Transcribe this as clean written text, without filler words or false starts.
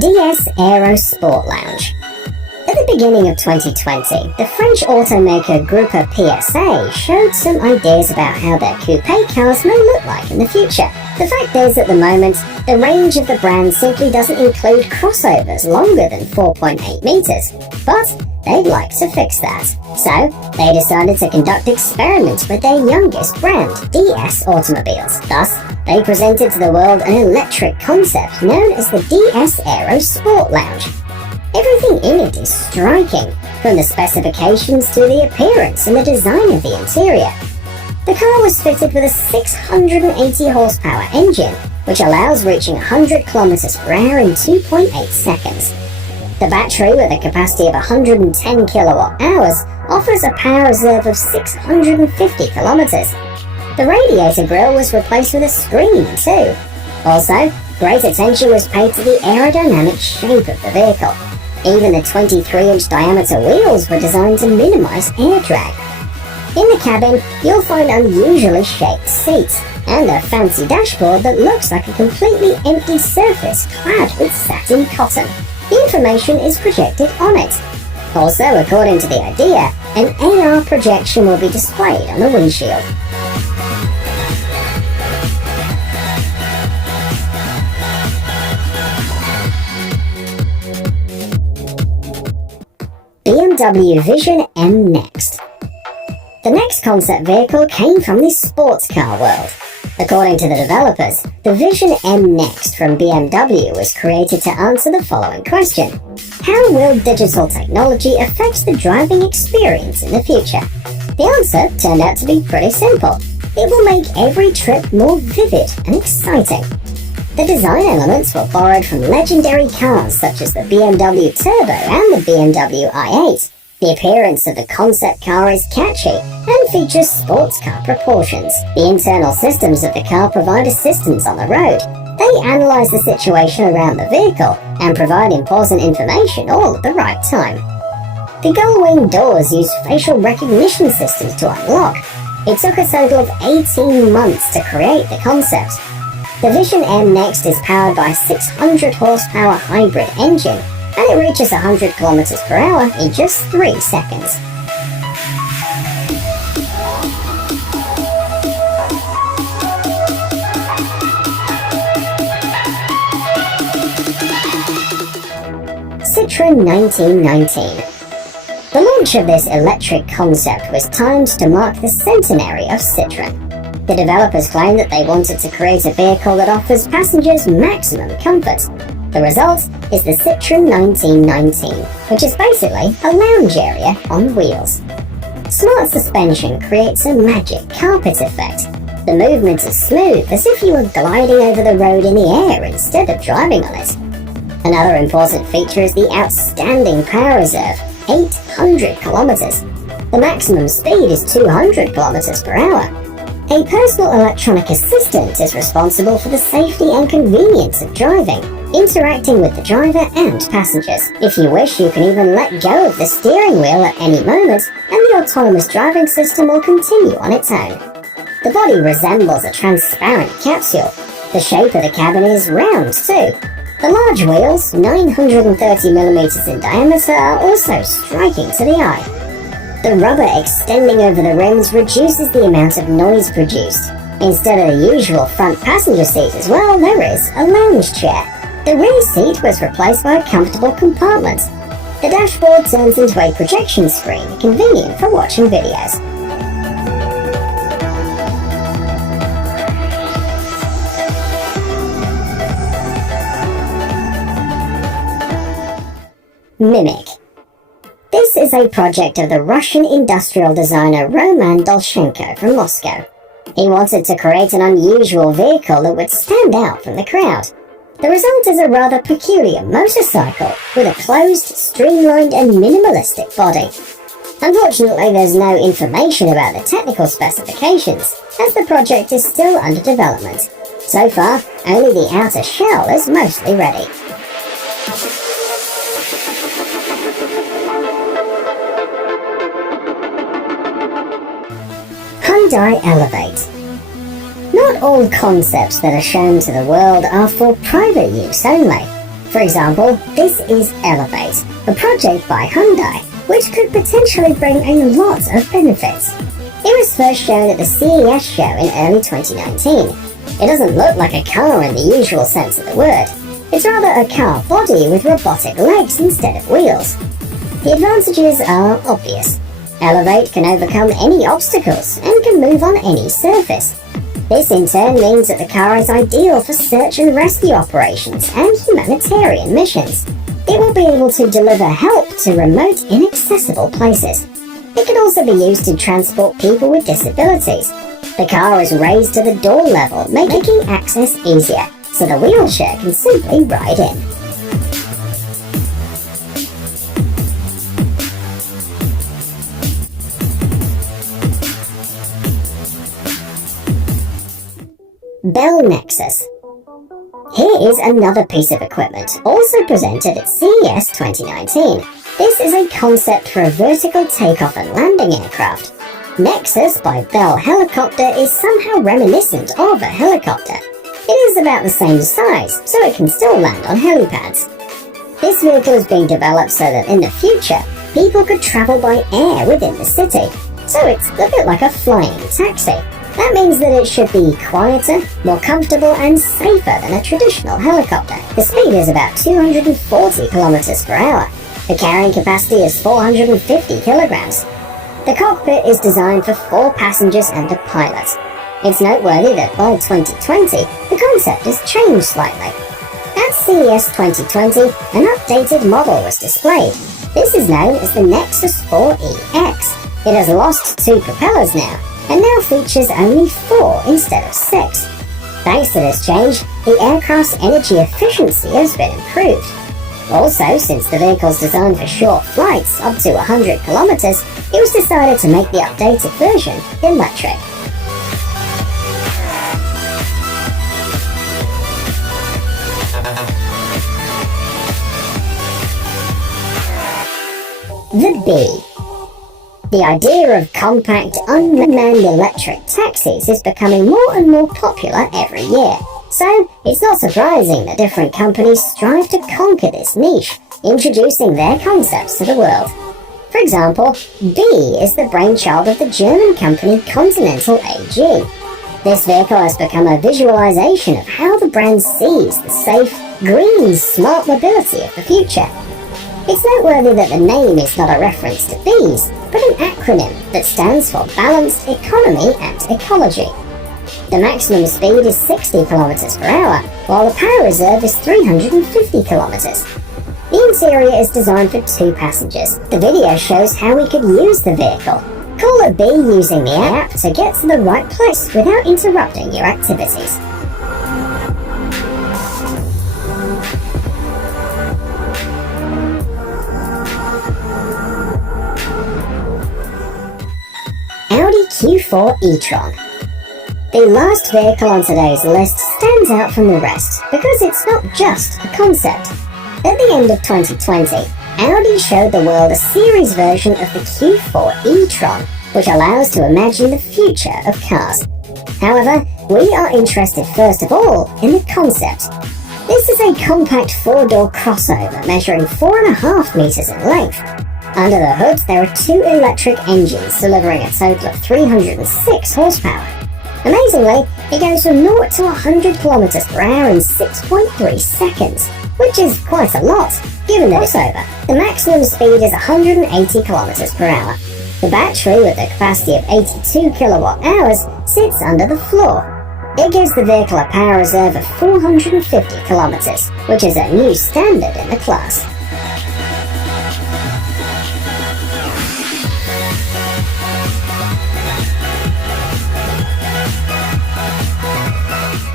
DS Aero Sport Lounge. At the beginning of 2020, the French automaker Groupe PSA showed some ideas about how their coupe cars may look like in the future. The fact is, at the moment, the range of the brand simply doesn't include crossovers longer than 4.8 meters, but they'd like to fix that. So, they decided to conduct experiments with their youngest brand, DS Automobiles. Thus, they presented to the world an electric concept known as the DS Aero Sport Lounge. Everything in it is striking, from the specifications to the appearance and the design of the interior. The car was fitted with a 680 horsepower engine, which allows reaching 100 kilometers per hour in 2.8 seconds. The battery, with a capacity of 110 kilowatt hours, offers a power reserve of 650 kilometers. The radiator grille was replaced with a screen too. Also, great attention was paid to the aerodynamic shape of the vehicle. Even the 23-inch diameter wheels were designed to minimize air drag. In the cabin, you'll find unusually shaped seats and a fancy dashboard that looks like a completely empty surface clad with satin cotton. The information is projected on it. Also, according to the idea, an AR projection will be displayed on the windshield. BMW Vision M Next. The Next concept vehicle came from the sports car world. According to the developers, the Vision M Next from BMW was created to answer the following question: how will digital technology affect the driving experience in the future? The answer turned out to be pretty simple. It will make every trip more vivid and exciting. The design elements were borrowed from legendary cars such as the BMW Turbo and the BMW i8. The appearance of the concept car is catchy and features sports car proportions. The internal systems of the car provide assistance on the road. They analyze the situation around the vehicle and provide important information all at the right time. The gull-wing doors use facial recognition systems to unlock. It took a total of 18 months to create the concept. The Vision M Next is powered by a 600 horsepower hybrid engine, and it reaches 100 kilometers per hour in just 3 seconds. Citroën 1919. The launch of this electric concept was timed to mark the centenary of Citroën. The developers claim that they wanted to create a vehicle that offers passengers maximum comfort. The result is the Citroën 1919, which is basically a lounge area on wheels. Smart suspension creates a magic carpet effect. The movement is smooth, as if you were gliding over the road in the air instead of driving on it. Another important feature is the outstanding power reserve, 800 kilometers. The maximum speed is 200 kilometers per hour. A personal electronic assistant is responsible for the safety and convenience of driving, interacting with the driver and passengers. If you wish, you can even let go of the steering wheel at any moment, and the autonomous driving system will continue on its own. The body resembles a transparent capsule. The shape of the cabin is round too. The large wheels, 930mm in diameter, are also striking to the eye. The rubber extending over the rims reduces the amount of noise produced. Instead of the usual front passenger seat as well, there is a lounge chair. The rear seat was replaced by a comfortable compartment. The dashboard turns into a projection screen, convenient for watching videos. Mimic. This is a project of the Russian industrial designer Roman Dolchenko from Moscow. He wanted to create an unusual vehicle that would stand out from the crowd. The result is a rather peculiar motorcycle with a closed, streamlined and minimalistic body. Unfortunately, there's no information about the technical specifications, as the project is still under development. So far, only the outer shell is mostly ready. Hyundai Elevate. Not all concepts that are shown to the world are for private use only. For example, this is Elevate, a project by Hyundai, which could potentially bring a lot of benefits. It was first shown at the CES show in early 2019. It doesn't look like a car in the usual sense of the word. It's rather a car body with robotic legs instead of wheels. The advantages are obvious. Elevate can overcome any obstacles and can move on any surface. This in turn means that the car is ideal for search and rescue operations and humanitarian missions. It will be able to deliver help to remote, inaccessible places. It can also be used to transport people with disabilities. The car is raised to the door level, making access easier, so the wheelchair can simply ride in. Bell Nexus. Here is another piece of equipment, also presented at CES 2019. This is a concept for a vertical takeoff and landing aircraft. Nexus by Bell Helicopter is somehow reminiscent of a helicopter. It is about the same size, so it can still land on helipads. This vehicle is being developed so that in the future, people could travel by air within the city. So it's a bit like a flying taxi. That means that it should be quieter, more comfortable and safer than a traditional helicopter. The speed is about 240 kilometers per hour. The carrying capacity is 450 kilograms. The cockpit is designed for 4 passengers and a pilot. It's noteworthy that by 2020, the concept has changed slightly. At CES 2020, an updated model was displayed. This is known as the Nexus 4EX. It has lost 2 propellers now, and now features only 4 instead of 6. Thanks to this change, the aircraft's energy efficiency has been improved. Also, since the vehicle's designed for short flights, up to 100 kilometers, it was decided to make the updated version electric. The Bee. The idea of compact, unmanned electric taxis is becoming more and more popular every year. So, it's not surprising that different companies strive to conquer this niche, introducing their concepts to the world. For example, Bee is the brainchild of the German company Continental AG. This vehicle has become a visualization of how the brand sees the safe, green, smart mobility of the future. It's noteworthy that the name is not a reference to bees, but an acronym that stands for Balanced Economy and Ecology. The maximum speed is 60 km per hour, while the power reserve is 350 km. The interior is designed for 2 passengers. The video shows how we could use the vehicle. Call a Bee using the app to get to the right place without interrupting your activities. Audi Q4 e-tron. The last vehicle on today's list stands out from the rest because it's not just a concept. At the end of 2020, Audi showed the world a series version of the Q4 e-tron, which allows to imagine the future of cars. However, we are interested first of all in the concept. This is a compact 4-door crossover measuring 4.5 meters in length. Under the hood, there are 2 electric engines delivering a total of 306 horsepower. Amazingly, it goes from 0 to 100 km per hour in 6.3 seconds, which is quite a lot, given the crossover. The maximum speed is 180 km per hour. The battery, with a capacity of 82 kilowatt hours, sits under the floor. It gives the vehicle a power reserve of 450 kilometers, which is a new standard in the class.